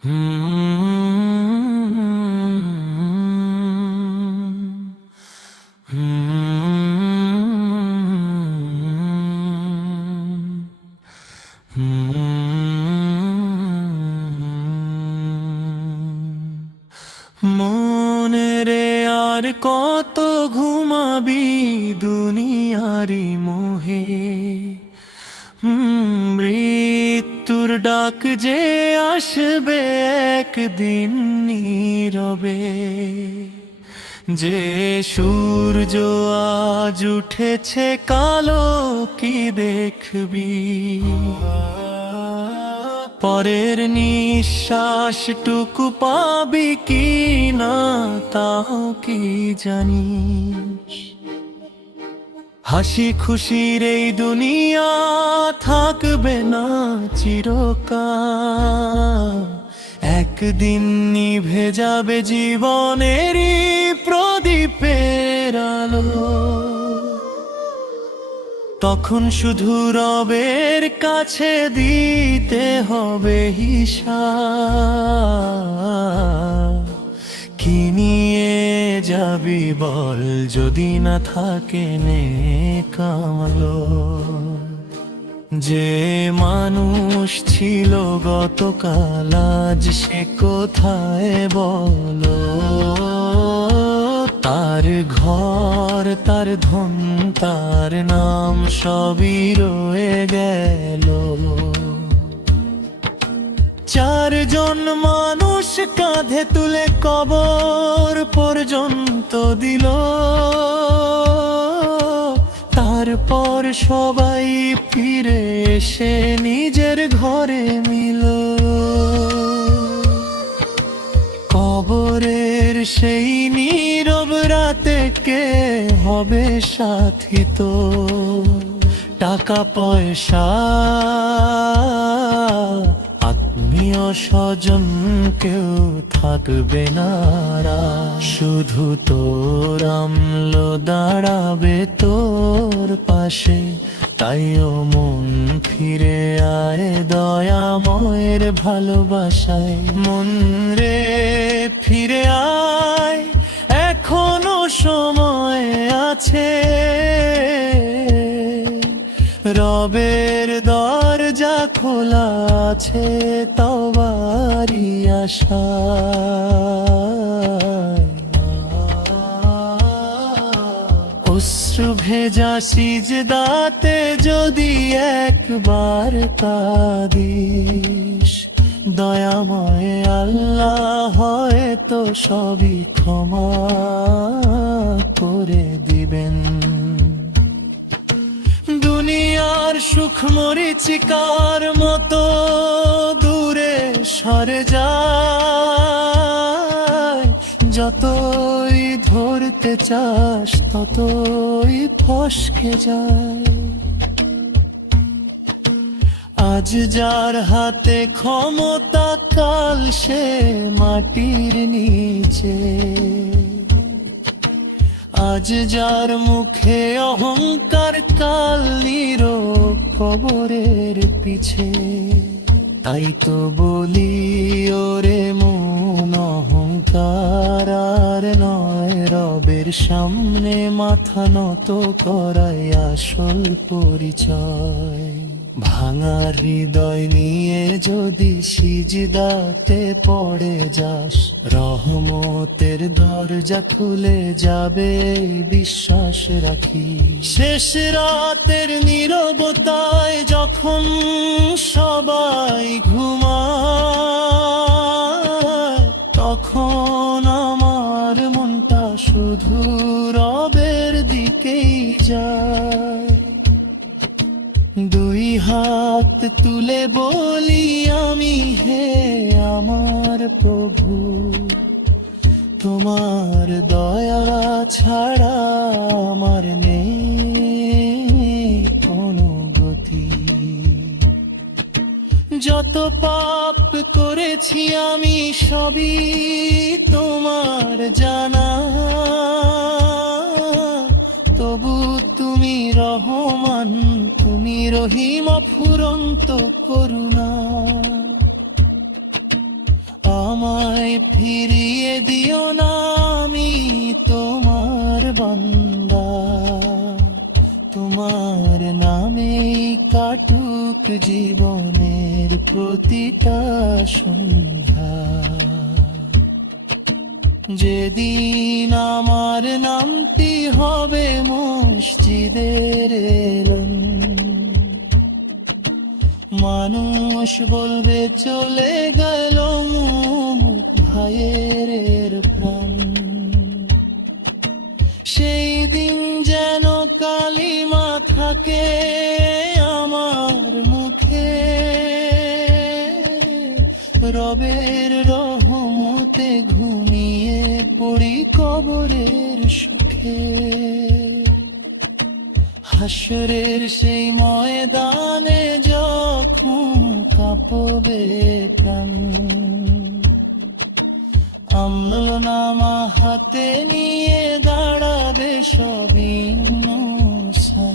মনে রে আর কত ঘুমাবি দুনিয়ারি মোহে, মৃত্যুর ডাক যে আসবে একদিন নীরবে। যে সূর্য আজ উঠেছে কালো কি দেখবি, পরের নিঃশ্বাসটুকু পাবি কি না তাও কি জানিস। হাসি খুশির এই দুনিয়া থাকবে না চিরকাল, একদিন নিভে যাবে জীবনেরই প্রদীপের আলো। তখন শুধু রবের কাছে দিতে হবে হিসাব। কি নিয়ে যাবি বল যদি না থাকে নেক আমল। যে মানুষ ছিল গতকাল আজ সে কোথায় বলো, তার ঘর তার ধন তার নাম সবই রয়ে গেল। চারজন মানুষ কাঁধে তুলে কবর পর্যন্ত দিল, তারপর সবাই ফিরে এসে নিজের ঘরে মিল। কবরের সেই নীরব রাতে কে হবে সাথী তো, টাকা পয়সা আত্মীয় স্বজন কেউ থাকবে না, শুধু তোর আমল দাঁড়াবে তোর পাশে। তাইও মন ফিরে আয় দয়াময়ের ভালোবাসায়। মন রে ফিরে আয় এখনো সময় আছে, রবের দরজা খোলা আছে তওবারি আশায়। অশ্রু ভেজা সিজদাতে যদি একবার কাঁদিস, দয়াময় আল্লাহ হয়তো সবই ক্ষমা করে দিবেন। দুনিয়ার সুখ মরীচিকার মতো দূরে সরে যায়, যতই ধরতে চাস ততই ফসকে যায়। আজ যার হাতে ক্ষমতা কাল সে মাটির নিচে, আজ যার মুখে অহংকার কাল নীরব কবরের পিছে। তাই তো বলি ওরে মন অহংকার আর নয়, রবের সামনে মাথা নত করাই আসল পরিচয়। ভাঙার হৃদয় নিয়ে যদি সিজদাতে পড়ে যাস, রহমতের দরজা খুলে যাবে বিশ্বাস রাখি। শেষ রাতের নীরবতায় যখন সবাই ঘুমায়, তখন আমার মনটা শুধু রবের দিকেই যায়। দুই হাত তুলে বলি আমি, হে আমার প্রভু, তোমার দয়া ছাড়া আমার নেই কোনো গতি। যত পাপ করেছি আমি সবই তোমার জানা, তবু তুমি রহমান তুমি রহিম ফুরন্ত করুণা। আমায় ফিরিয়ে দিও না, আমি তোমার বান্দা। তোমার নামে কাটুক জীবনের প্রতিটা সন্ধ্যা। যেদিন আমার নামটি হবে মসজিদের এলান, মানুষ বলবে চলে গেল ভাইয়ের প্রাণ। সেই দিন যেন কালিমা থাকে আমার মুখে, রবের রহমতে ঘুমিয়ে পড়ি কবরের সুখে। হাসরের সেই ময়দানে যখন কাঁপবে প্রাণ, আমলনামা হাতে নিয়ে দাঁড়াবে সব ইন্নোসেন্ট।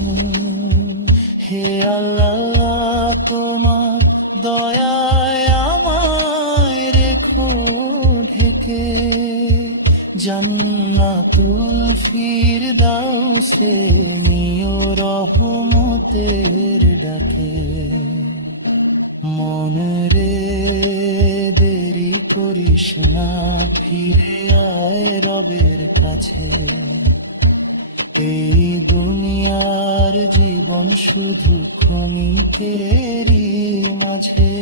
হে আল্লাহ, তোমার দয়ায় আমায় রেখো ঢেকে, জান্নাতুল ফিরদাউসে নিও রহমতের ডাকে। মনে রে দেরি করিস না, ফিরে আয় রবের কাছে। এই দুনিয়ার জীবন শুধু ক্ষণিকেরই মাঝে।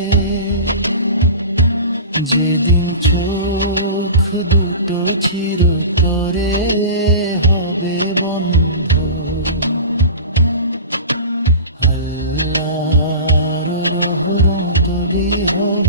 যেদিন চোখ দুটো চিরতরে হবে বন্ধ, আল্লাহর রহমত হবে